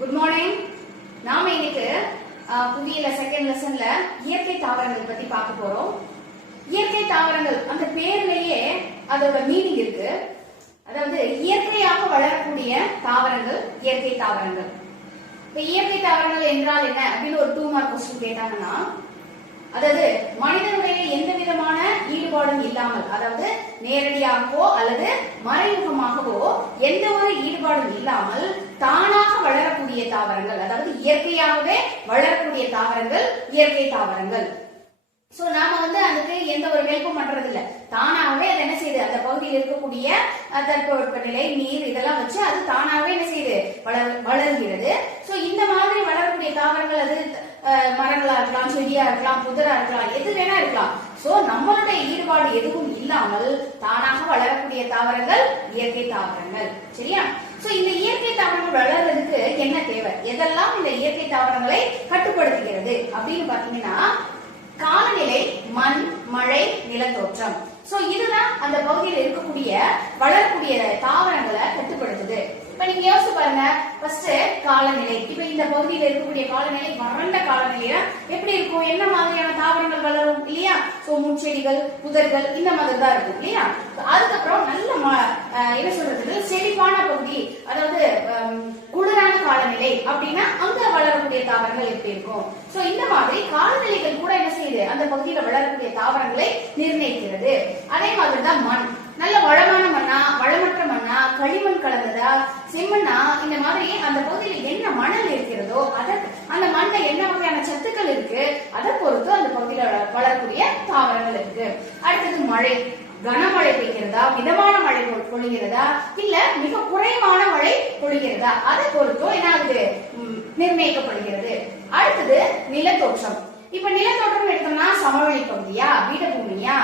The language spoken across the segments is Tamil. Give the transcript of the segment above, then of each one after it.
Good morning. நாம இன்னைக்கு புதிய செகண்ட் லெசன்ல இயற்கை தாவரங்கள் பத்தி பார்க்க போறோம். இயற்கை தாவரங்கள் அந்த பேர்லயே அதோட மீனிங் இருக்கு. அதாவது இயற்கையாக வளரக்கூடிய தாவரங்கள் இயற்கை தாவரங்கள். இப்ப இயற்கை தாவரங்கள் என்றால் என்ன அப்படின்னு ஒரு 2 மார்க் கொஸ்டின் கேட்டாங்கன்னா, அதாவது மனிதனுடைய எந்த விதமான ஈடுபாடும் இல்லாமல், அதாவது நேரடியாகவோ அல்லது மறைமுகமாகவோ எந்த ஒரு ஈடுபாடும் இல்லாமல் தானாக வளரக்கூடிய தாவரங்கள், அதாவது இயற்கையாகவே வளரக்கூடிய தாவரங்கள் இயற்கை தாவரங்கள். சோ நாம அதுக்கு எந்த ஒரு ஹெல்ப்பும் பண்றது இல்ல, தானாகவே அது என்ன செய்யுது, அந்த பகுதியில் இருக்கக்கூடிய தட்பவெப்பநிலை, நீர் இதெல்லாம் வச்சு அது தானாகவே என்ன செய்யுது, வளர்கிறது. சோ இந்த மாதிரி வளரக்கூடிய தாவரங்கள் அது மரங்களா இருக்கலாம், செடியா இருக்கலாம், புதரா இருக்கலாம், எது வேணா இருக்கலாம். சோ நம்மளுடைய ஈடுபாடு எதுவும் இல்லாமல் தானாக வளரக்கூடிய தாவரங்கள் இயற்கை தாவரங்கள். சரியா? சோ இந்த இயற்கை தாவரங்கள் வளர்றதுக்கு என்ன தேவை, எதெல்லாம் இந்த இயற்கை தாவரங்களை கட்டுப்படுத்துகிறது அப்படின்னு பாத்தீங்கன்னா, காலநிலை, மண், மழை, நிலத்தோற்றம். சோ இதுதான் அந்த பகுதியில் இருக்கக்கூடிய வளரக்கூடிய தாவரங்களை கட்டுப்படுத்துது. இப்ப நீங்க யோசிச்சு பாருங்க, ஃபர்ஸ்ட் காலநிலை. இப்ப இந்த பகுதியில் இருக்கக்கூடிய காலநிலை வறண்ட காலநிலையில எப்படி இருக்கும், என்ன மாதிரியான தாவரங்கள் வளரும் இல்லையா? சோ முட்செடிகள், புதர்கள் இந்த மாதிரி தான் இருக்கும் இல்லையா? அதுக்கப்புறம் நல்ல என்ன சொல்றது, செழிப்பான பகுதி, அதாவது குளிரான காலநிலை அப்படின்னா அங்க வளரக்கூடிய தாவரங்கள் எப்படி இருக்கும். சோ இந்த மாதிரி காலநிலைகள் கூட என்ன செய்யுது, அந்த பகுதியில வளரக்கூடிய தாவரங்களை நிர்ணயிக்கிறது. அதே மாதிரிதான் மண். நல்ல வளமான மண்ணா, வளமற்ற மண்ணா, களிமண் கலந்ததா, செம்மண்ணா, இந்த மாதிரி அந்த பகுதியில் என்ன மணல் இருக்கிறதோ அந்த மண்ணில் என்ன வகையான சத்துக்கள் இருக்கு அதை பொறுத்து அந்த பகுதியில வளரக்கூடிய தாவரங்கள் இருக்கு. அடுத்தது மழை. கனமழை பெய்கிறதா, மிதமான மழை பொழிகிறதா, இல்ல மிக குறைவான மழை பொழிகிறதா, அதை பொறுத்தும் என்ன ஆகுது, நிர்ணயிக்கப்படுகிறது. அடுத்தது நிலத்தோற்றம். இப்ப நிலத்தோற்றம் எடுத்தோம்னா சமவெளி பகுதியா, பீடபூமியா,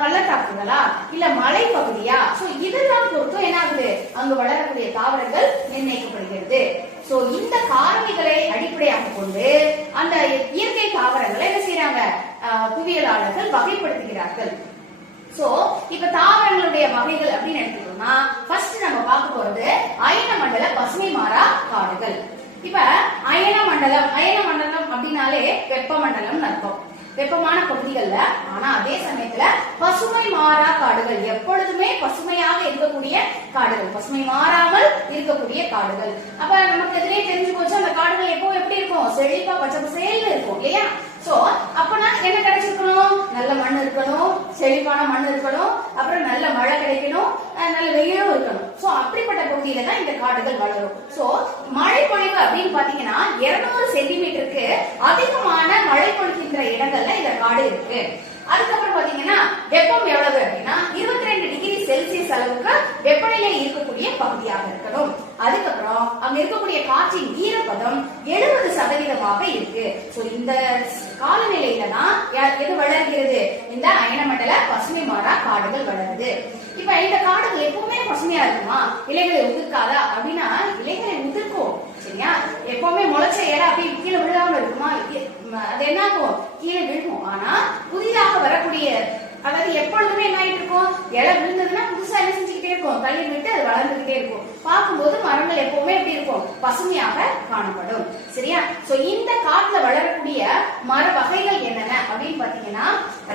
பள்ளத்தாக்குகளா, இல்ல மலை பகுதியா, சோ இதெல்லாம் பொறுத்தும் என்ன ஆகுது, அங்கு வளரக்கூடிய தாவரங்கள் நிர்ணயிக்கப்படுகிறது. சோ இந்த காரணிகளை அடிப்படையாக கொண்டு அந்த இயற்கை தாவரங்களை என்ன செய்யறாங்க, புவியியலாளர்கள் வகைப்படுத்துகிறார்கள். சோ இப்ப தாவரங்களுடைய வகைகள் அப்படின்னு எடுத்துக்கிட்டோம்னா, ஃபர்ஸ்ட் நம்ம பார்க்க போறது அயன மண்டல பசுமை மாறா காடுகள். இப்ப அயன மண்டலம் அப்படின்னாலே வெப்பமண்டலம் அர்த்தம். வெப்பமான பகுதிகள்ல, ஆனா அதே சமயத்துல பசுமை மாறா காடுகள், எப்பொழுதுமே பசுமையாக இருக்கக்கூடிய காடுகள், பசுமை மாறாமல் இருக்கக்கூடிய காடுகள். அப்ப நமக்கு எதிரே தெரிஞ்சு போச்சு, அந்த காடுகள் எப்போ எப்படி இருக்கும், செழிப்பா பச்சை பசேல்னு இருக்கும் இல்லையா? சோ அப்பனா என்ன கிடைச்சிருக்கணும், நல்ல மண் இருக்கணும், செழிப்பான மண் இருக்கணும், அப்புறம் நல்ல மழை கிடைக்கணும், நல்ல வெயிலும் இருக்கணும். சோ அப்படிப்பட்ட பகுதியில தான் இந்த காடுகள் வளரும். சோ மழை பொழிவு அப்படின்னு பாத்தீங்கன்னா 200 சென்டிமீட்டருக்கு அதிகமான மழை பொழிக்கின்ற இடங்கள்ல இந்த காடு இருக்கு. அதுக்கப்புறம் பாத்தீங்கன்னா வெப்பம் எவ்வளவு அப்படின்னா 22 டிகிரி செல்சியஸ் அளவுக்கு வெப்பநிலை இருக்கக்கூடிய பகுதியாக இருக்கணும். அதுக்கப்புறம் அங்க இருக்கக்கூடிய காற்றின் ஈரப்பதம் 70% இருக்கு. சோ இந்த காலநிலையில தான் எது வளர்கிறது, இந்த அயனமண்டல பசுமை மாறா காடுகள் வளருது. இப்ப இந்த காடுகள் எப்பவுமே பசுமையா இருக்குமா, இலைகளை உதிர்க்காதா அப்படின்னா இலைகளை உதிர்க்கும். சரியா? எப்பவுமே முளைச்ச இலை அப்படி கீழே விழுகாம இருக்குமா, அது என்ன ஆகும், கீழே விழுகும். ஆனா புதிதாக வரக்கூடிய, அதாவது எப்பொழுதுமே என்ன ஆயிட்டு இருக்கும், இலை விழுந்ததுன்னா புதுசா என்ன செஞ்சுக்கிட்டே இருக்கும், தள்ளி விட்டு அது வளர்ந்துகிட்டே இருக்கும். பார்க்கும்போது மரங்கள் எப்பவுமே எப்படி இருக்கும், பசுமையாக காணப்படும். சரியா? சோ இந்த காட்டுல வளரக்கூடிய மர வகைகள் என்னென்ன அப்படின்னு பாத்தீங்கன்னா,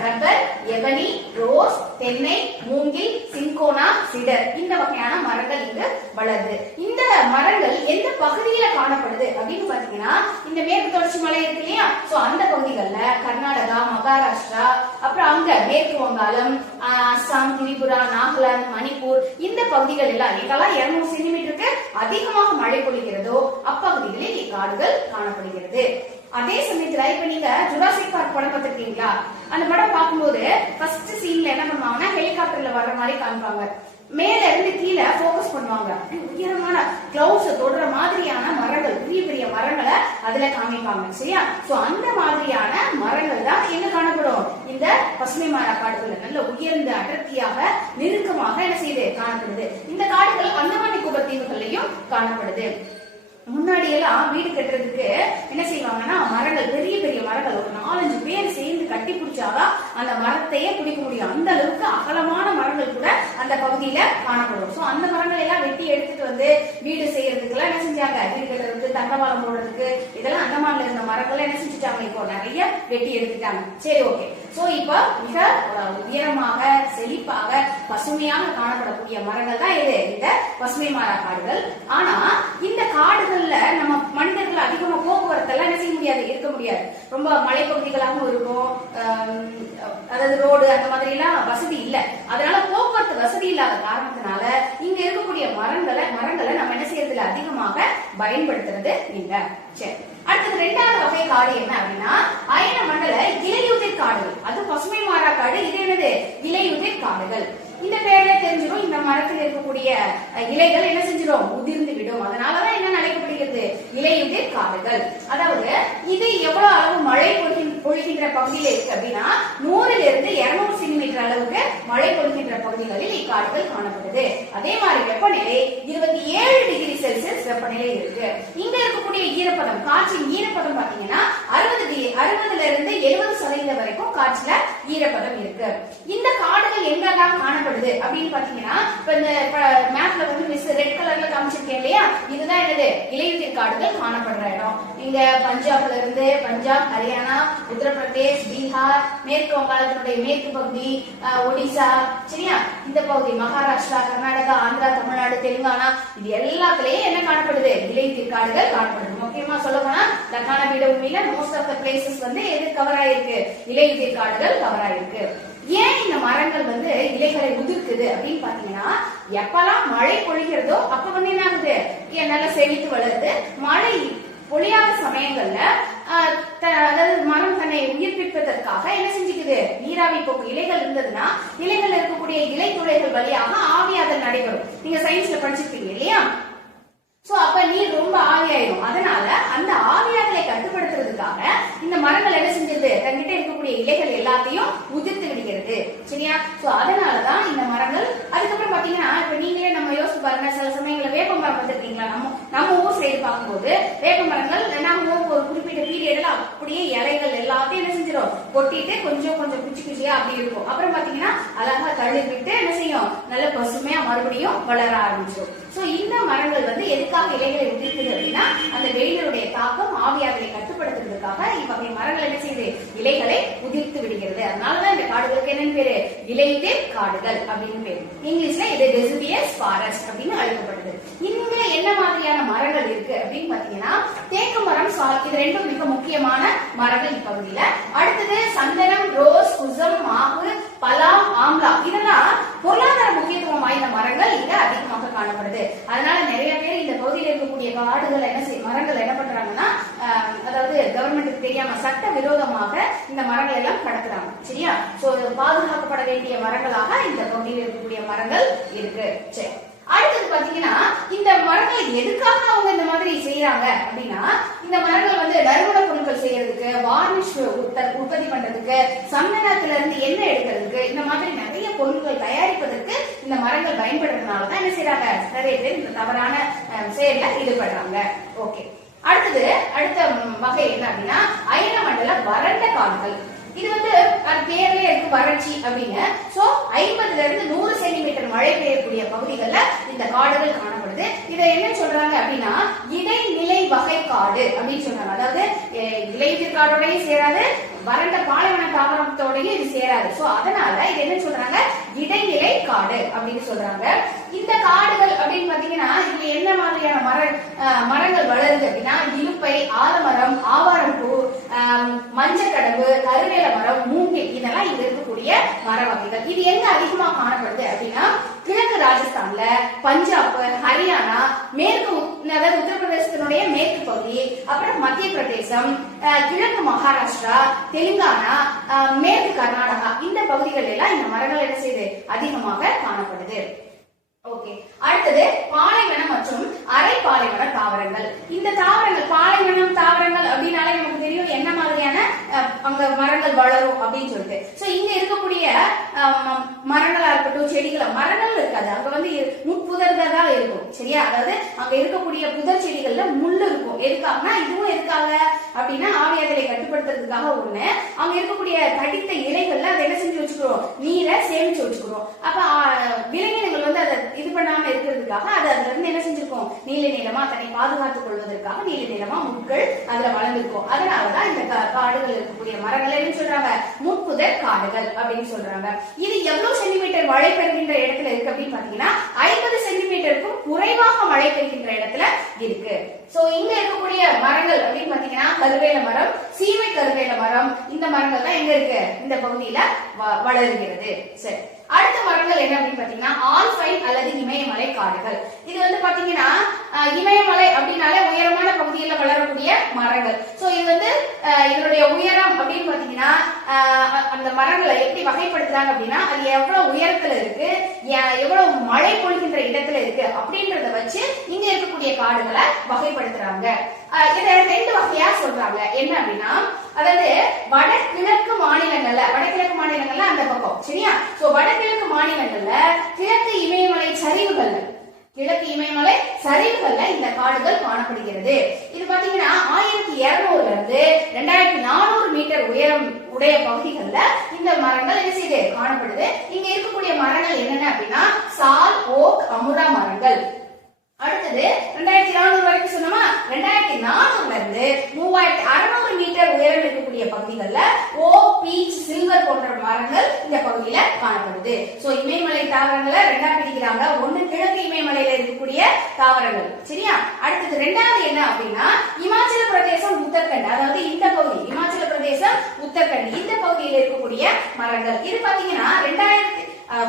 ரப்பர், எபனி, ரோஸ், தென்னை, மூங்கில், சின்கோனா, சிடர், இந்த வகையான மரங்கள் இங்கு வளருது. இந்த மரங்கள் எந்த பகுதியில காணப்படுது அப்படின்னு பாத்தீங்கன்னா, இந்த மேற்கு தொடர்ச்சி மலை இருக்கு இல்லையா, சோ அந்த பகுதிகள்ல கர்நாடகா, மகாராஷ்டிரா, அப்புறம் அங்க மேற்கு வங்காளம், அஸ்ஸாம், திரிபுரா, நாகாலாந்து, மணிப்பூர், இந்த பகுதிகள் எல்லாம் எங்கெல்லாம் 200 சென்டிமீட்டருக்கு அதிகமாக மழை பொழிகிறதோ அப்பகுதிகளில் இக்காடுகள் காணப்படுகிறது. அதே சமயத்துல இப்ப நீங்க ஜுராசிக் பார்க் படம் பார்த்திருக்கீங்களா? அந்த படம் பார்க்கும்போது ஃபர்ஸ்ட் சீன்ல என்ன பண்ணுவாங்கன்னா, ஹெலிகாப்டர்ல வர்ற மாதிரி காமிப்பாங்க. மேல இருந்து கீழே போக்கஸ் பண்ணுவாங்க. உயரமான கிளவுட்ஸ் தொடுற மாதிரியான மரங்கள், பெரிய பெரிய மரங்களை அதுல காமிப்பாங்க. சரியா? சோ அந்த மாதிரியான மரங்கள் தான் எங்க காணப்படும், இந்த பசுமை மாறா காடுகள். நல்ல உயர்ந்த அடர்த்தியாக நெருக்கமாக என்ன செய்யுது, காணப்படுது. இந்த காடுகள் அந்தமான் நிக்கோபார் தீவுகள்லயும் காணப்படுது. முன்னாடி எல்லாம் வீடு கட்டுறதுக்கு என்ன செய்வாங்கன்னா, மரங்கள், பெரிய பெரிய மரங்கள் ஒரு 4-5 பேர் சேர்ந்து கட்டி பிடிச்சாதான் அந்த மரத்தையே பிடிக்க முடியும். அந்த அளவுக்கு அகலமான மரங்கள் கூட அந்த பகுதியில காணப்படும். சோ அந்த மரங்கள் எல்லாம் வெட்டி எடுத்துட்டு வந்து வீடு செய்யறதுக்கு எல்லாம் என்ன செஞ்சாங்க, வீடுகள் இருந்து தண்டவாளம் போடுறதுக்கு இதெல்லாம் அந்தமான்ல இருந்த மரங்கள் என்ன செஞ்சுட்டாங்க, இப்போ நிறைய வெட்டி எடுத்துட்டாங்க. சரி, ஓகே. சோ இப்ப மிக உயரமாக செழிப்பாக பசுமையாக காணப்படக்கூடிய மரங்கள் தான் இது இந்த பசுமை மாறா காடுகள். ஆனா இந்த காடுகள்ல நம்ம மனிதர்கள் அதிகமா போக்குவரத்து எல்லாம் என்ன செய்ய முடியாது, இருக்க முடியாது. ரொம்ப மலைப்பகுதிகளாகவும் இருக்கும், அதாவது ரோடு அந்த மாதிரி எல்லாம் வசதி இல்ல. அதனால போக்குவரத்து வசதி இல்லாத காரணத்தினால இங்க இருக்கக்கூடிய மரங்களை நம்ம என்ன செய்யறதுல அதிகமாக பயன்படுத்துறது இல்ல. சரி, அடுத்தது இரண்டாவது வகை காடு என்ன அப்படின்னா அயன மண்டல இலையுதிர் காடுகள். அது பசுமை மாறா காடு, இது என்னது இலையுதிர் காடுகள். இந்த பேர்ல தெரிஞ்சிடும், இந்த மரத்தில் இருக்கக்கூடிய இலைகள் என்ன செஞ்சிடும், உதிர்ந்து விடும். அதனாலதான் என்ன அழைக்கப்படுகிறது, இலையுதிர் காடுகள். அதாவது இது எவ்வளவு அளவு மழை பொழிகின்ற பகுதியில் இருக்கு அப்படின்னா 100 இருந்து 200 சென்டிமீட்டர் அளவுக்கு மழை பொழிகின்ற பகுதிகளில் இக்காடுகள் காணப்படுது. அதே மாதிரி வெப்பநிலை 27 டிகிரி செல்சியஸ் வெப்பநிலை இருக்கு. இங்க இருக்கக்கூடிய ஈரப்பதம், காற்றின் ஈரப்பதம் பாத்தீங்கன்னா 60ல இருந்து 70% வரைக்கும் காற்றுல ஈரப்பதம் இருக்கு. இந்த காடுகள் எங்கெல்லாம் காணப்படுது அப்படின்னு பாத்தீங்கன்னா, இப்ப இந்த மேப்ல வந்து மிஸ் ரெட் கலர்ல காமிச்சிருக்கேன் இல்லையா, இதுதான் என்னது இலையுதிர் காடுகள் காணப்படுற இடம். இங்க பஞ்சாப்ல இருந்து பஞ்சாப், ஹரியானா, உத்தரப்பிரதேஷ், பீகார், மேற்கு வங்காளத்தினுடைய மேற்கு பகுதி, ஒடிசா, சரியா, இந்த பகுதி மகாராஷ்டிரா, கர்நாடகா, ஆந்திரா, தமிழ்நாடு, தெலுங்கானா, இது எல்லாத்துலயும் என்ன காணப்படுது, இலையுதிர் காடுகள் காணப்படுது. முக்கியமா சொல்ல போனா தக்கான பீடபூமியில மோஸ்ட் ஆஃப் த பிளேசஸ் வந்து எது கவர் ஆயிருக்கு, இலையுதிர் காடுகள் கவர் ஆயிருக்கு. ஏன் இந்த மரங்கள் வந்து இலைகளை உதிர்க்குது அப்படின்னு பாத்தீங்கன்னா, எப்பெல்லாம் மழை பொழிகிறதோ அப்ப வந்து என்ன ஆகுது, நல்லா செழித்து வளருது. மழை பொழியாத சமயங்கள்ல அதாவது மரம் தன்னை உயிர்ப்பிப்பதற்காக என்ன செஞ்சுக்குது, நீராவி போக்கு இலைகள் இருந்ததுன்னா இலைகள் இருக்கக்கூடிய இலை துளைகள் வழியாக ஆவியாதல் நடைபெறும். நீங்க சயின்ஸ்ல படிச்சிருப்பீங்க இல்லையா. சோ அப்ப நீர் ரொம்ப ஆவியாயிடும். அதனால அந்த ஆவியாதலை கட்டுப்படுத்துறதுக்காக இந்த மரங்கள் என்ன செஞ்சிருது, தன்கிட்ட இருக்கக்கூடிய இலைகள் எல்லாத்தையும் உதிர்த்து விடுகிறது. சரியா. சோ அதனாலதான் இந்த மரங்கள். அதுக்கப்புறம் பாத்தீங்கன்னா, இப்ப நீங்களே நம்ம யோசிச்சு பாருங்க, சில சமயங்கள வேப்ப மரம் பார்த்திருக்கீங்களா, நம்ம ஊர் சைடு பார்க்கும்போது வேப்ப மரங்கள் நம்ம ஒரு குறிப்பிட்ட பீரியட்ல அப்படியே இலைகள் எல்லாத்தையும் என்ன செஞ்சிடும், கொட்டிட்டு கொஞ்சம் கொஞ்சம் குச்சி குச்சியா அப்படி இருக்கும். அப்புறம் பாத்தீங்கன்னா அழகா தள்ளி விட்டு என்ன செய்யும், நல்ல பசுமையா மறுபடியும் வளர ஆரம்பிச்சிடும். சோ இந்த மரங்கள் வந்து எதுக்காக இலைகளை உதிர்க்குது அப்படின்னா, அந்த வெயிலுடைய தாக்கம் ஆவியாதலை கட்டுப்படுத்துறதுக்காக இவ்வகை மரங்கள் என்ன செய்யுது, இலைகளை உதிர்த்து விடுகிறது. அதனாலதான் இந்த காடுகளுக்கு என்னன்னு பேரு, இலையுதிர் காடுகள் அப்படின்னு பேரு. இங்கிலீஷ்ல இது டெசிடியஸ் ஃபாரஸ்ட் அப்படின்னு அழைக்கப்படுது. இங்க என்ன மாதிரியான மரங்கள் இருக்கு அப்படின்னு பாத்தீங்கன்னா, தேக்கு மரம், இது ரெண்டும் மிக முக்கியமான மரங்கள் இப்பகுதியில. அடுத்தது சந்தனம், ரோஸ், குசம், மாவு, பலா, ஆம்லா, இதெல்லாம் பொருளாதார முக்கியத்துவம் வாய்ந்த மரங்கள் இங்க அதிகமாக காணப்படுது. அதனால நிறைய பேர் இந்த பகுதியில் இருக்கக்கூடிய காடுகள் மரங்கள் என்ன பண்றாங்கன்னா, அதாவது கவர்மெண்ட்டுக்கு தெரியாம சட்ட விரோதமாக இந்த மரங்கள் எல்லாம் கடத்துறாங்க. சரியா. சோ பாதுகாக்கப்பட வேண்டிய மரங்களாக இந்த பகுதியில் இருக்கக்கூடிய மரங்கள் இருக்கு. சரி, அடுத்தது பாத்தீங்கன்னா, இந்த மரங்கள் எதுக்காக அவங்க இந்த மாதிரி செய்யறாங்க அப்படின்னா, இந்த மரங்கள் வந்து நறுமண பொருட்கள் செய்யறதுக்கு, வார்னிஷ் உற்பத்தி பண்றதுக்கு, சந்தனத்துல இருந்து எண்ணெய் எடுக்கிறதுக்கு, இந்த மாதிரி நிறைய பொருட்கள் தயாரிப்பதற்கு இந்த மரங்கள் பயன்படுறதுனாலதான் என்ன செய்யறாங்க, நிறைய பேர் இந்த தவறான செயல்ல ஈடுபடுறாங்க. ஓகே, அடுத்த வகை என்ன அப்படின்னா அயன மண்டல வறண்ட காடுகள். இது வந்து பேர்லயே இருக்கு வறட்சி அப்படின்னு. சோ 50ல இருந்து 100 சென்டிமீட்டர் மழை பெய்யக்கூடிய பகுதிகளில் இந்த காடுகள் காணப்படுது. இதை என்ன சொல்றாங்க அப்படின்னா இடைநிலை வகை காடு அப்படின்னு சொல்றாங்க. அதாவது இலையுதிர் காடோடையும் சேராது, வறண்ட பாலைவன தாவரத்தோடையும் இது சேராது. சோ அதனால இது என்ன சொல்றாங்க, இடைநிலை காடு அப்படின்னு சொல்றாங்க. இந்த காடுகள் அப்படின்னு பாத்தீங்கன்னா இதுல என்ன மாதிரியான மரங்கள் வளருது அப்படின்னா, இலுப்பை, ஆலமரம், ஆவாரம்பூ, மஞ்சக்கடம்பு, கருவேல மரம், மூங்கில், இதெல்லாம் இங்க இருக்கக்கூடிய மர வகைகள். இது எங்க அதிகமா காணப்படுது அப்படின்னா கிழக்கு ராஜஸ்தான்ல, பஞ்சாப், ஹரியானா, மேற்கு அதாவது உத்தரப்பிரதேசத்தினுடைய மேற்கு பகுதி, அப்புறம் மத்திய பிரதேசம், கிழக்கு மகாராஷ்டிரா, தெலுங்கானா, மேற்கு கர்நாடகா, இந்த பகுதிகள் எல்லாம் இந்த மரங்கள் என்ன செய்யுது, அதிகமாக காணப்படுது. ஓகே, அடுத்தது பாலைவனம் மற்றும் அரை பாலைவன தாவரங்கள். இந்த தாவரங்கள் பாலைவனம் தாவரங்கள் அப்படின்னாலே நமக்கு தெரியும் என்ன மாதிரியான அங்க மரங்கள் வளரும் அப்படின்னு சொல்லிட்டு. சோ இங்க இருக்கக்கூடிய மரங்களா இருக்கட்டும், மரங்கள் இருக்காது, அங்க வந்து முட்புதர்கள் தான் இருக்கும். சரியா. அதாவது அங்க இருக்கக்கூடிய புதர் செடிகள்ல முள்ளு இருக்கும். இருக்கும். எதுக்காகனா இதுவும் எதுக்காக அப்படின்னா ஆவியாதலை கட்டுப்படுத்துறதுக்காக ஒண்ணு, அங்க இருக்கக்கூடிய தடித்த இலைகள்ல அதை என்ன செஞ்சு வச்சுக்கிறோம், நீரை சேமிச்சு வச்சுக்கிறோம். அப்ப விலங்கினங்கள் வந்து அதை இது பண்ணாம இருக்கிறதுக்காக அது அதுல இருந்து என்ன செஞ்சிருக்கோம், நீல நீளமா தன்னை பாதுகாத்துக் கொள்வதற்காக நீல நீளமா முட்கள் அதுல வளர்ந்துருக்கும். அதனாலதான் இந்த காடுகள் இருக்கக்கூடிய மரங்கள் என்ன சொல்றாங்க, முட்புதர் காடுகள் அப்படின்னு சொல்றாங்க. இது எவ்வளவு சென்டிமீட்டர் மழை பெறுகின்ற இடத்துல இருக்கு அப்படின்னு பாத்தீங்கன்னா 50 சென்டிமீட்டருக்கும் குறைவாக மழை பெறுகின்ற இடத்துல இருக்கு. சோ இங்க இருக்கக்கூடிய மரங்கள் அப்படின்னு பாத்தீங்கன்னா கருவேல மரம், சீமை கருவேல மரம், இந்த மரங்கள் தான் எங்க இருக்கு, இந்த பகுதியில வளருகிறது. சரி, அடுத்த மரங்கள் என்ன அப்படின்னு பாத்தீங்கன்னா ஆல்பைன் அல்லது இமயமலை காடுகள். இது வந்து பாத்தீங்கன்னா இமயமலை அப்படின்னாலே உயரமான பகுதியில் வளரக்கூடிய மரங்கள். சோ இது வந்து இதனுடைய உயரம் அப்படின்னு பாத்தீங்கன்னா அந்த மரங்களை எப்படி வகைப்படுத்துறாங்க அப்படின்னா அது எவ்வளவு உயரத்துல இருக்கு, எவ்வளவு மழை பொழிகின்ற இடத்துல இருக்கு அப்படின்றத வச்சு இங்க இருக்கக்கூடிய காடுகளை வகைப்படுத்துறாங்க. இதை 2 வகையா சொல்றாங்க. என்ன அப்படின்னா அதாவது வடகிழக்கு மாநிலங்கள்ல அந்த பக்கம் சரியா. சோ வடகிழக்கு மாநிலங்கள்ல கிழக்கு இமயமலை சரிவுகள்ல இந்த காடுகள் காணப்படுகிறது. இது பாத்தீங்கன்னா 1200 இருந்து 2400 மீட்டர் உயரம் உடைய பகுதிகள்ல இந்த மரங்கள் என்ன செய்யுது காணப்படுது. இங்க இருக்கக்கூடிய மரங்கள் என்னென்ன அப்படின்னா சால், ஓக், அமுரா மரங்கள். அடுத்தது 2400 வரைக்கும் சொன்னோமா, 2400 இருந்து 3600 மீட்டர் உயரம் இருக்கக்கூடிய பகுதிகள்ல ஓக், பீச், சில்வர் போன்ற மரங்கள் இந்த பகுதியில காணப்படுது. சோ இமயமலை தாவரங்களை 2ஆ பிரிக்கிறாங்க. ஒண்ணு கிழக்கு இமயமலையில இருக்கக்கூடிய தாவரங்கள் சரியா. அடுத்தது 2வது என்ன அப்படின்னா இமாச்சல பிரதேசம், உத்தரகண்ட், அதாவது இந்த பகுதி இமாச்சல பிரதேசம், உத்தரகண்ட் இந்த பகுதியில இருக்கக்கூடிய மரங்கள். இது பாத்தீங்கன்னா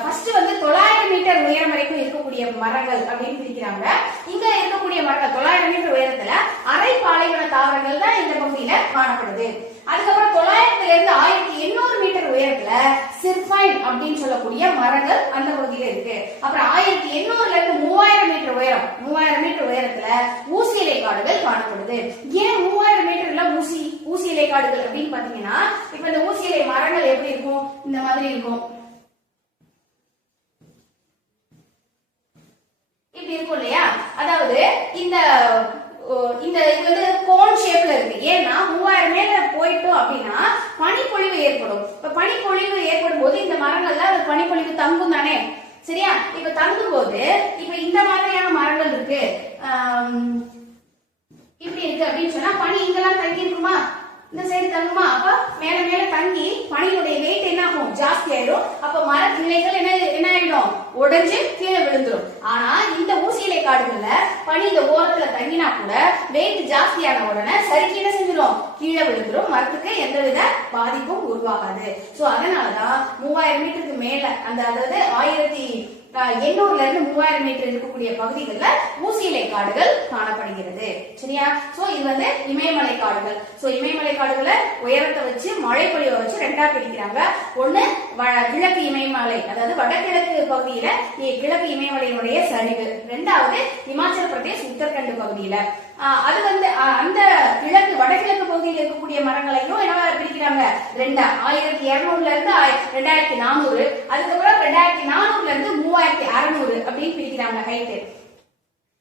ஃபர்ஸ்ட் வந்து 900 மீட்டர் உயரம் வரைக்கும் இருக்கக்கூடிய மரங்கள் அப்படின்னு பிரிக்கிறாங்க. இங்க இருக்கக்கூடிய மரங்கள் 900 மீட்டர் உயரத்துல அரை பாலைவன தாவரங்கள் தான் இந்த பகுதியில காணப்படுது. அதுக்கப்புறம் 900 இருந்து 1800 மீட்டர் உயரத்துல சிர்பைன் அப்படின்னு சொல்லக்கூடிய மரங்கள் அந்த பகுதியில இருக்கு. அப்புறம் 1800 இருந்து 3000 மீட்டர் உயரத்துல ஊசி இலை காடுகள் காணப்படுது. ஏன் 3000 மீட்டர்ல ஊசி இலை காடுகள் அப்படின்னு பாத்தீங்கன்னா இப்ப இந்த ஊசி இலை மரங்கள் எப்படி இருக்கும், இந்த மாதிரி இருக்கும், இப்படி இருக்கும் இல்லையா. அதாவது இந்த இது வந்து கோன் ஷேப்ல இருக்கு. ஏன்னா 3000 மீட்டர் போயிட்டோம் அப்படின்னா பனிப்பொழிவு ஏற்படும். இப்ப பனிப்பொழிவு ஏற்படும் போது இந்த மரங்கள்ல பனிப்பொழிவு தங்கும் தானே சரியா. இப்ப தங்கும் போது இப்ப இந்த மாதிரியான மரங்கள் இருக்கு, இப்படி இருக்கு அப்படின்னு சொன்னா பனி இங்கெல்லாம் தங்கி இருக்குமா, இந்த சைடு தங்குமா. அப்ப மேல தங்கி பனியுடைய வெயிட் என்ன ஆகும், ஜாஸ்தி ஆயிடும். அப்ப மர கிளைகள் என்ன ஆயிடும், உடைஞ்சு கீழே விழுந்துரும். ஆனா இந்த ஊசி இலை காடுகள்ல பனி இந்த ஓரத்துல தங்கினா கூட வெயிட் ஜாஸ்தியான உடனே சரிக்கு என்ன செஞ்சிடும், கீழே விழுந்துரும். மரத்துக்கு எந்தவித பாதிப்பும் உருவாகாது. சோ அதனாலதான் 3000 மீட்டருக்கு மேல அதாவது 1800 இருந்து 3000 மீட்டர் இருக்கக்கூடிய பகுதிகள்ல ஊசி இலை காடுகள் காணப்படுகிறது சரியா. சோ இது வந்து இமயமலை காடுகள். சோ இமயமலை காடுகளை உயரத்தை வச்சு மழை பொழிவை வச்சு 2ஆ பிரிக்கிறாங்க. ஒண்ணு கிழக்கு இமயமலை, அதாவது வடகிழக்கு பகுதியில கிழக்கு இமயமலையினுடைய சரிவு. 2வது இமாச்சல பிரதேஷ், உத்தரகண்ட் பகுதியில அது வந்து அந்த வடகிழக்கு பகுதியில் இருக்கக்கூடிய மரங்களையும் என்ன பிரிக்கிறாங்க 2ஆ. 1200 இருந்து 2400, அதுக்கப்புறம் 2400 இருந்து 3600 அப்படின்னு பிரிக்கிறாங்க ஹைட்.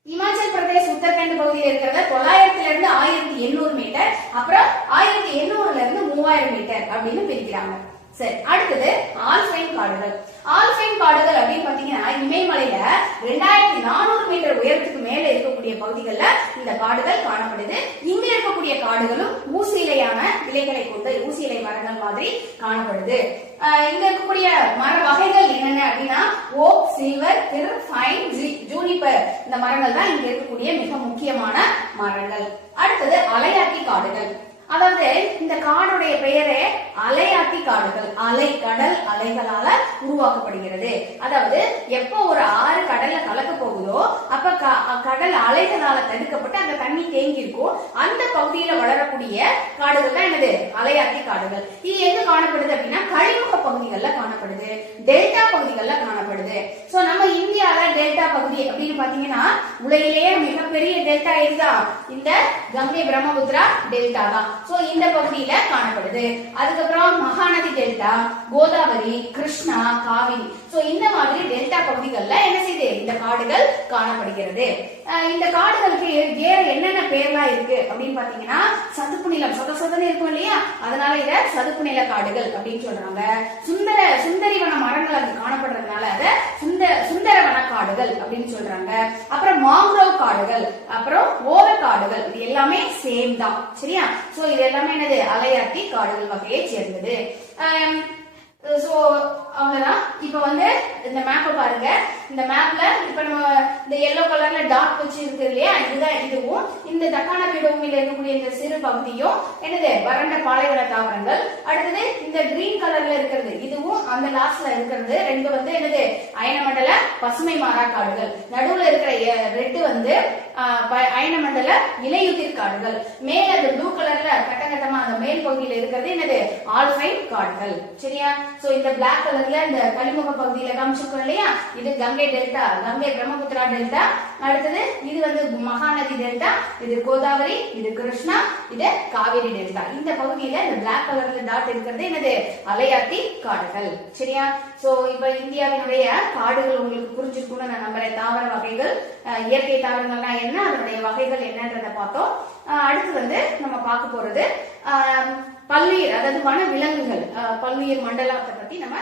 இமாச்சல பிரதேஷ், உத்தரகண்ட் பகுதியில் இருக்கிறத 900 இருந்து 1800 மீட்டர், அப்புறம் 1800 இருந்து 3000 மீட்டர் அப்படின்னு பிரிக்கிறாங்க. சரி, அடுத்தது ஆல்பைன் காடுகள். ஆல்பைன் காடுகள் அப்படின்னு பாத்தீங்கன்னா இமயமலையில 2400 மீட்டர் உயரத்துக்கு மேல இருக்கக்கூடிய பகுதிகள்ல இந்த காடுகள் காணப்படுது. இங்க இருக்கக்கூடிய காடுகளும் ஊசி இலையான இலைகளை கொண்ட ஊசி இலை மரங்கள் மாதிரி காணப்படுது. இங்க இருக்கக்கூடிய மர வகைகள் என்னென்ன அப்படின்னா ஓக், சில்வர், பிர், பைன், ஜூனிபர் இந்த மரங்கள் தான் இங்க இருக்கக்கூடிய மிக முக்கியமான மரங்கள். அடுத்தது அலையாத்தி காடுகள். அதாவது இந்த காடுடைய பெயரே அலையாத்தி காடுகள். கடல் அலைகளால உருவாக்கப்படுகிறது. அதாவது எப்போ ஒரு ஆறு கடல்ல கலக்க போகுதோ அப்ப கடல் அலைகளால தடுக்கப்பட்டு அந்த தண்ணி தேங்கி இருக்கும். அந்த பகுதியில வளரக்கூடிய காடுகள் தான் என்னது, அலையாத்தி காடுகள். இது எங்க காணப்படுது அப்படின்னா கழிமுக பகுதிகள்ல காணப்படுது, டெல்டா பகுதிகள்ல காணப்படுது. சோ நம்ம இந்தியால டெல்டா பகுதி அப்படின்னு பாத்தீங்கன்னா உலகிலேயே மிகப்பெரிய டெல்டா இதுதான் இந்த கங்கை பிரம்மபுத்திரா டெல்டா தான். சோ இந்த பகுதியில காணப்படுது. அதுக்கப்புறம் மகாநதி டெல்டா, கோதாவரி, கிருஷ்ணா, காவிரி. சோ இந்த மாதிரி டெல்டா பகுதிகள்ல என்ன செய்யுது, இந்த காடுகள் காணப்படுகிறது. இந்த காடுகளுக்கு வேற என்னென்ன பேர்லாம் இருக்கு அப்படின்னு பாத்தீங்கன்னா சதுப்பு நிலம் சொதன்னு இருக்கும் இல்லையா, அதனால இத சதுப்பு நில காடுகள் அப்படின்னு சொல்றாங்க. சுந்தரி வன மரங்கள் அங்க காணப்படுறதுனால அத சுந்தர வன காடுகள் அப்படின்னு சொல்றாங்க. அப்புறம் மாங்குரோவ் காடுகள், அப்புறம் ஓவ காடுகள், இது எல்லாமே சேம் தான். சரியா? சோ இது எல்லாமே என்னது அலையாத்தி காடுகள் வகையை சேர்ந்தது. சோ அவ்வளவுதான். இப்ப வந்து இந்த மேப்பை பாருங்க. இந்த மேப்ல இப்ப நம்ம இந்த எல்லோ கலர்ல டாட் வச்சு இருக்கு இல்லையா, இதுதான் இதுவும் இந்த தக்கான பீடபூமியில இருக்கக்கூடிய இந்த சிறு பகுதியும் என்னது வறண்ட பாலைவன தாவரங்கள். அடுத்தது இந்த கிரீன் கலர்ல இருக்கிறது இதுவும் அந்த லாஸ்ட்ல இருக்கிறது ரெண்டு வந்து என்னது அயனமண்டல பசுமை மாறா காடுகள். நடுவுல இருக்கிற ரெட் வந்து அயனமண்டல இலையுதிர் காடுகள். மேல அந்த ப்ளூ கலர்ல கட்டமா அந்த மேல் பகுதியில இருக்கிறது என்னது ஆல்பைன் காடுகள். சரியா? சோ இந்த பிளாக் கலர்ல இந்த கலிமுக பகுதியில காமிச்சிருக்கோம் இல்லையா, இது கங்கை டெல்டா, கங்கை பிரம்மபுத்திரா டெல்டா. அடுத்தது இது வந்து மகாநதி டெல்டா, இது கோதாவரி, இது கிருஷ்ணா, இது காவிரி டெல்டா. இந்த பகுதியில இந்த பிளாக் கலர்ல டாட் இருக்கிறது என்னது அலையாத்தி காடுகள். சரியா? சோ இப்ப இந்தியாவினுடைய காடுகள் உங்களுக்கு புரிஞ்சிருக்கும்னு நான் நம்புறேன். தாவர வகைகள், இயற்கை தாவரங்கள்னா என்ன, அதனுடைய வகைகள் என்னன்றத பார்த்தோம். அடுத்து வந்து நம்ம பார்க்க போறது பல்லுயிர், அதாவது வன விலங்குகள், பல்லுயிர் மண்டலத்தை பத்தி நம்ம